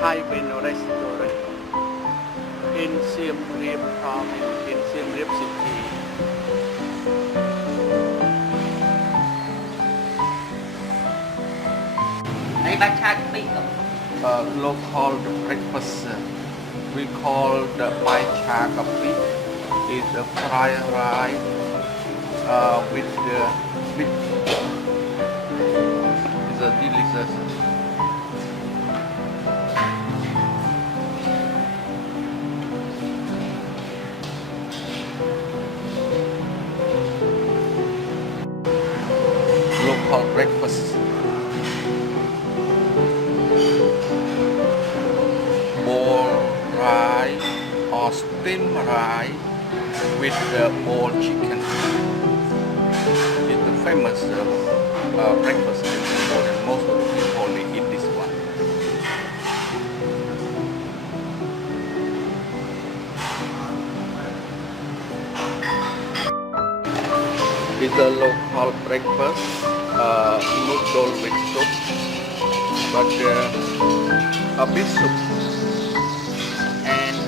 Highway Restaurant in Siem Reap Province in Siem Reap City. Này bánh chai bị Local breakfast we call the Bai Cha Kapi is the fried rice with the meat. It's a delicious. Local breakfast. Boiled rice or steamed rice with the boiled chicken. It's the famous breakfast in Cambodia. Most of the people they eat this one. It's a local breakfast, noodle with soup, but a bit soup and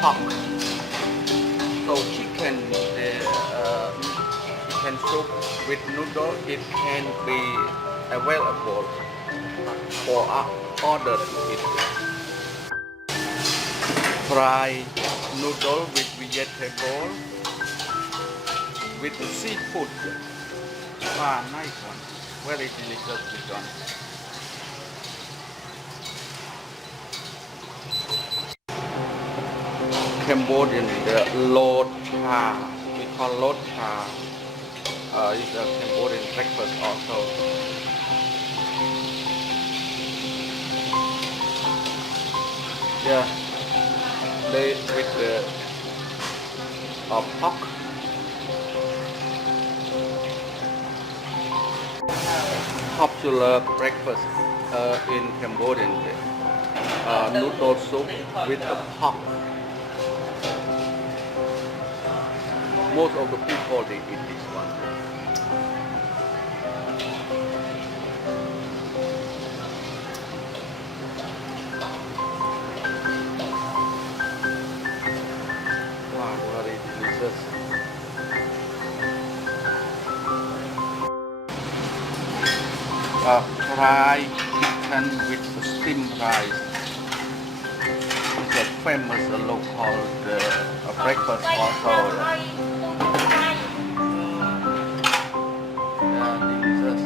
pork. So chicken soup with noodle, it can be available for order to eat. Fried noodle with vegetable with the seafood. Ah, nice one. Very delicious this one. Cambodian, the Lot Cha, we call Lot Cha, is a Cambodian breakfast also. Yeah, they with the pork. Popular breakfast in Cambodian, noodle soup with the pork. Most of the people they eat this one. Wow, very delicious. Fried chicken with steamed rice. It's a famous local breakfast also. Yeah, delicious.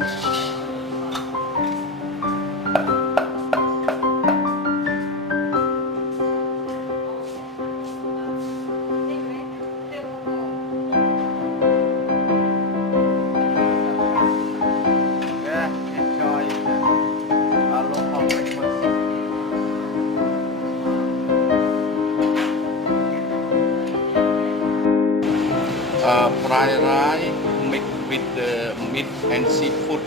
Yeah, enjoy our local breakfast. Fried rice mixed with the meat and seafood.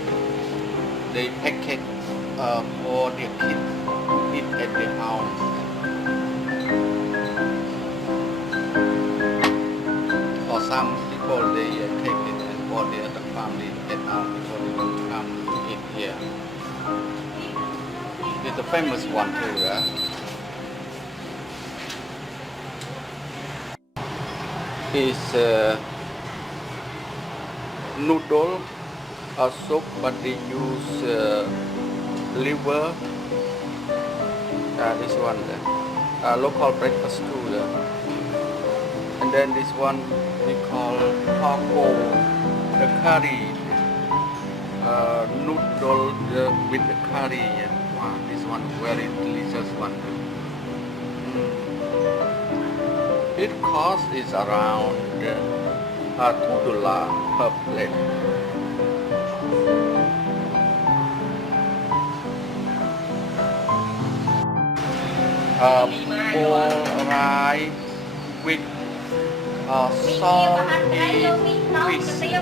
They package for the kids to eat at the house. For some people they take it, and for the other family get out before they will come eat here. It's a famous one too. Is noodle soup, but they use liver. This one, local breakfast too. And then this one we call taco, the curry, noodle with the curry. Wow, this one very delicious one. It cost is around $2 per plate. Boiled rice with salty fish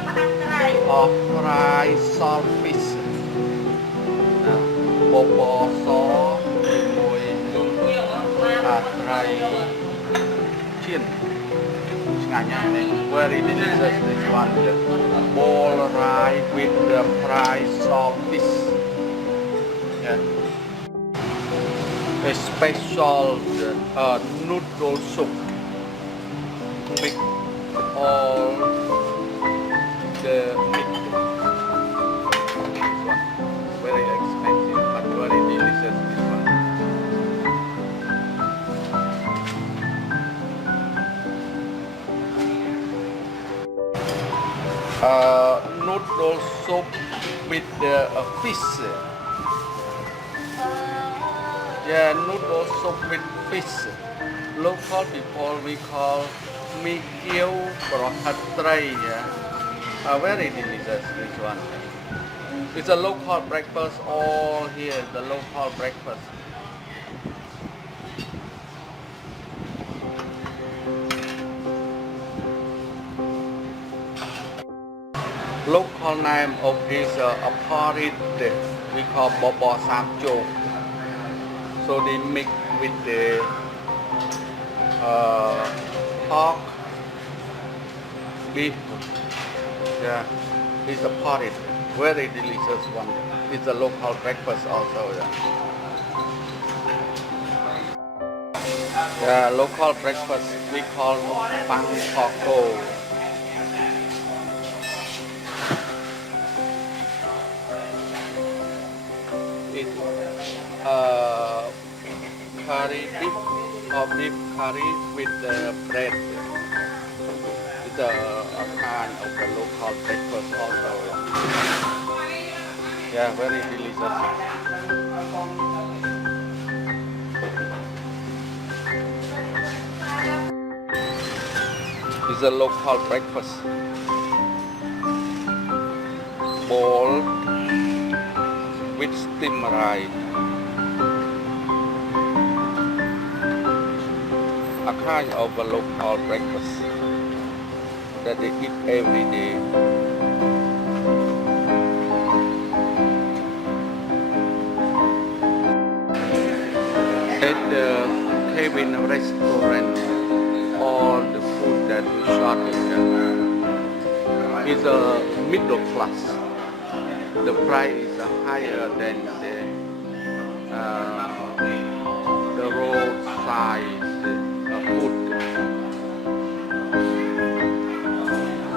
or fried salt fish. Bobo sauce with dry chiên. Very delicious this one. Boiled rice with the fried salt fish. Yeah. a special noodle soup. Mix all the meat. This one very expensive but very delicious. This one. Noodle soup with the fish. Yeah, noodle soup with fish. Local people we call mi kieu brohatrai. Yeah, very delicious this one. It's a local breakfast all here. The local breakfast. Local name of this porridge we call bobo samjo. So they mix with the pork, beef. Yeah, it's a porridge, very delicious one. It's a local breakfast also. Yeah, local breakfast we call pang toko. It's curry beef or beef curry with the bread. It's a kind of the local breakfast also. Yeah, very delicious. It's a local breakfast. Bowl with steamed rice. A kind of a local breakfast that they eat every day. At the Kevin restaurant, all the food that we shot is a middle class. The price is higher than the roadside food.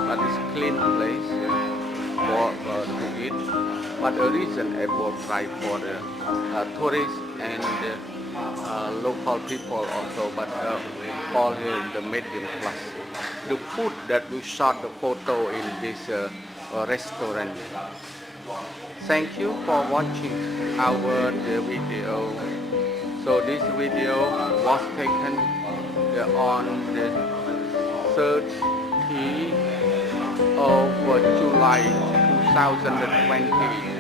But it's clean place for to eat. But a reasonable price for the tourists and local people also. But all here in the medium class. The food that we shot the photo in this restaurant. Thank you for watching our video. So this video was taken on the 30th of July 2020.